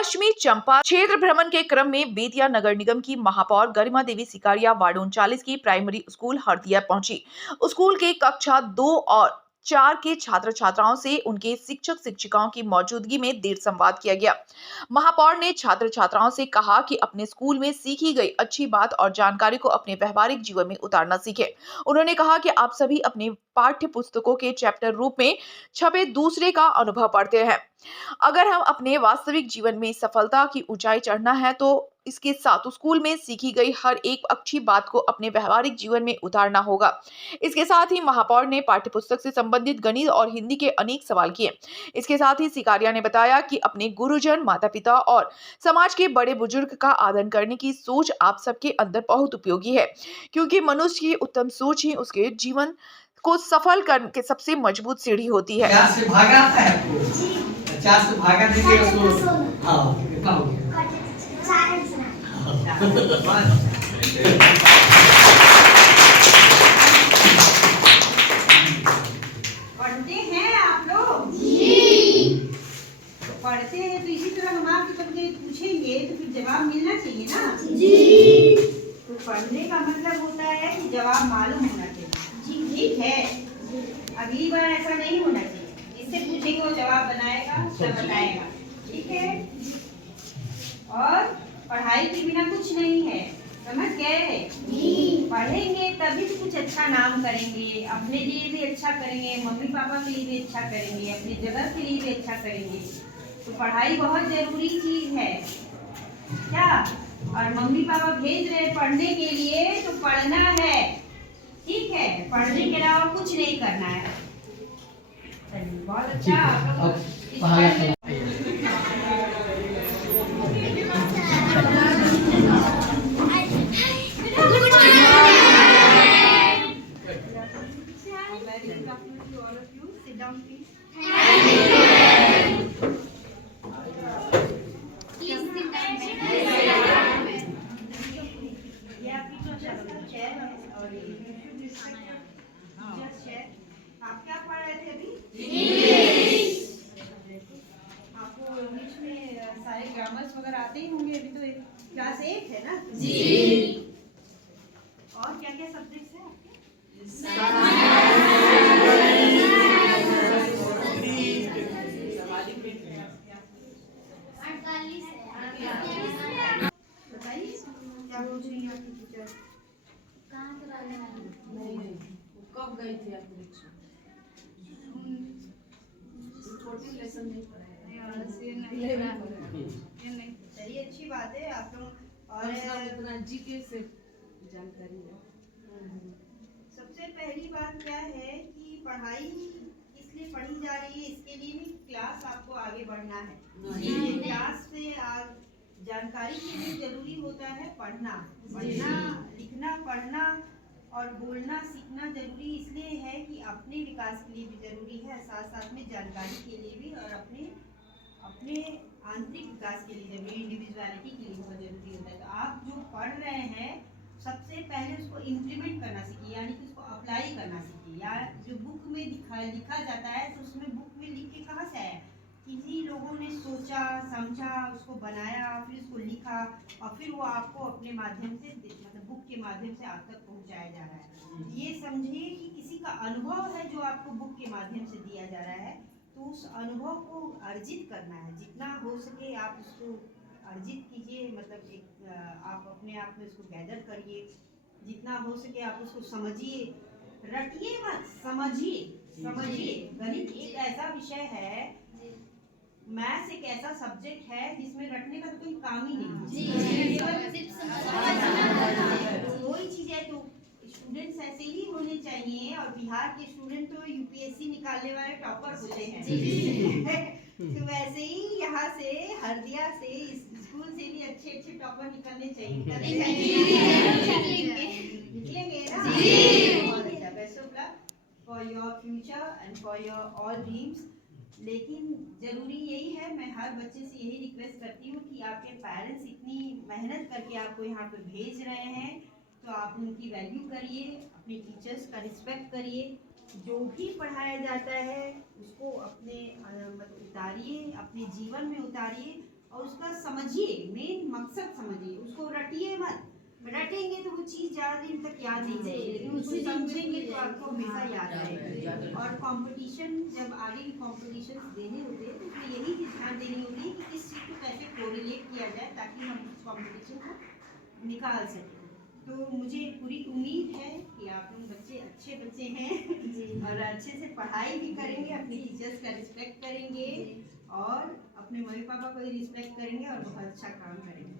पश्चिमी चंपा क्षेत्र भ्रमण के क्रम में बेतिया नगर निगम की महापौर गरिमा देवी सिकारिया वार्ड 39 की प्राइमरी स्कूल हरदिया पहुंची। स्कूल के कक्षा 2 और 4 के छात्र छात्राओं से उनके शिक्षक शिक्षिकाओं की मौजूदगी में देर संवाद किया गया। महापौर ने छात्र छात्राओं से कहा कि अपने स्कूल में सीखी गई अच्छी बात और जानकारी को अपने व्यवहारिक जीवन में उतारना सीखें। उन्होंने कहा कि आप सभी अपने पाठ्य पुस्तकों के चैप्टर रूप में छपे दूसरे का अनुभव पढ़ते हैं। अगर हम अपने वास्तविक जीवन में सफलता की ऊंचाई चढ़ना है तो इसके साथ स्कूल में सीखी गई हर एक अच्छी बात को अपने व्यवहारिक जीवन में उतारना होगा। इसके साथ ही महापौर ने पाठ्यपुस्तक से संबंधित गणित और हिंदी के अनेक सवाल किए। इसके साथ ही सिकारिया ने बताया कि अपने गुरुजन, माता पिता और समाज के बड़े बुजुर्ग का आदर करने की सोच आप सबके अंदर बहुत उपयोगी है, क्योंकि मनुष्य की उत्तम सोच ही उसके जीवन को सफल करने के सबसे मजबूत सीढ़ी होती है। 50 से भागा था आपको? 50 से भागा दीजिए उसको। हाँ, कितना हो गया? पढ़ते हैं आप लोग? जी। पढ़ते हैं तो इसी तरह हम आपसे कभी पूछेंगे तो फिर जवाब मिलना चाहिए ना? जी। तो पढ़ने का मतलब होता है कि जवाब मालूम होना चाहिए। जी, ठीक है। अगली बार ऐसा नहीं होना चाहिए। जिससे पूछेंगे वो जवाब बनाएगा, सब बताएगा। ठीक है? और पढ़ाई के बिना कुछ नहीं है, समझ गए? पढ़ेंगे तभी तो कुछ अच्छा नाम करेंगे, अपने लिए भी अच्छा करेंगे, मम्मी पापा के लिए भी अच्छा करेंगे, अपनी जगह के लिए भी अच्छा करेंगे। तो पढ़ाई बहुत जरूरी चीज है क्या? और मम्मी पापा भेज रहे पढ़ने के लिए तो पढ़ना है। ठीक है, पढ़ने के अलावा कुछ नहीं करना है। चलिए, बहुत अच्छा। आप लोग all of you sit down please. ये आपकी जो चेयर है और ये जस्ट चेयर। आप क्या पढ़ रहे थे अभी? इंग्लिश। आपको इंग्लिश में सारे ग्रामर्स वगैरह आते ही होंगे। अभी तो क्लास 8 है ना? जी। और क्या क्या सब्जेक्ट्स हैं आपके? बताइए क्या बोल रही है आपकी टीचर? कब गई थी आप परीक्षा? 14 लेसन नहीं पढ़ाया। चलिए, अच्छी बात है आप लोग। और उतना जीके से जानकारी है। सबसे पहली बात क्या है कि पढ़ाई इसलिए पढ़ी जा रही है, इसके लिए भी क्लास आपको आगे बढ़ना है। क्लास से जानकारी के लिए जरूरी होता है पढ़ना। लिखना, पढ़ना और बोलना सीखना जरूरी इसलिए है कि अपने विकास के लिए भी जरूरी है, साथ साथ में जानकारी के लिए भी और अपने आंतरिक विकास के लिए जरूरी, इंडिविजुअलिटी के लिए बहुत जरूरी होता है। तो आप जो पढ़ रहे हैं सबसे पहले उसको इम्प्लीमेंट करना सीखिए, यानी कि उसको अप्लाई करना सीखिए। या जो बुक में लिखा जाता है तो उसमें बुक में लिख के कहाँ से आया? किसी लोगों ने सोचा, समझा, उसको बनाया, फिर उसको लिखा और फिर वो आपको अपने माध्यम से, मतलब बुक के माध्यम से आप तक पहुंचाया जा रहा है। ये समझिए कि किसी का अनुभव है जो आपको बुक के माध्यम से दिया जा रहा है। तो उस अनुभव को अर्जित करना है, जितना हो सके आप उसको अर्जित कीजिए। मतलब आप अपने आप में उसको गैदर करिए, जितना हो सके आप उसको समझिए, रटिए मत, समझिए। गणित एक ऐसा विषय है, मैथ्स एक ऐसा सब्जेक्ट है जिसमें रटने का तो कोई काम ही नहीं। कोई चीज है तो स्टूडेंट्स ऐसे ही होने चाहिए। और बिहार के स्टूडेंट तो यूपीएससी निकालने वाले टॉपर होते हैं। तो वैसे ही यहाँ से, हरदिया से, इस स्कूल से भी अच्छे अच्छे टॉपर निकलने चाहिए। निकलेंगे ना? बहुत अच्छा। Best of luck for your future and for your all dreams. लेकिन जरूरी यही है, मैं हर बच्चे से यही रिक्वेस्ट करती हूँ कि आपके पेरेंट्स इतनी मेहनत करके आपको यहाँ पे भेज रहे हैं तो आप उनकी वैल्यू करिए, अपने टीचर्स का रिस्पेक्ट करिए। जो भी पढ़ाया जाता है उसको अपने मतलब उतारिए, अपने जीवन में उतारिए और उसका समझिए, मेन मकसद समझिए, उसको रटिए मत। रटेंगे तो वो चीज़ ज़्यादा दिन तक याद नहीं रहेगी, लेकिन उसको समझेंगे तो आपको हमेशा याद रहेगी। और कंपटीशन, जब आगे की कॉम्पिटिशन देने होते हैं तो उसमें यही चीज़ ध्यान देनी होती है कि किस चीज़ को कैसे कोरिलेट किया जाए ताकि हम उस कॉम्पिटिशन को निकाल सकें। तो मुझे पूरी उम्मीद है कि आप लोग बच्चे अच्छे बच्चे हैं और अच्छे से पढ़ाई भी करेंगे, अपने टीचर्स का रिस्पेक्ट करेंगे और अपने मम्मी पापा को भी रिस्पेक्ट करेंगे और बहुत अच्छा काम करेंगे।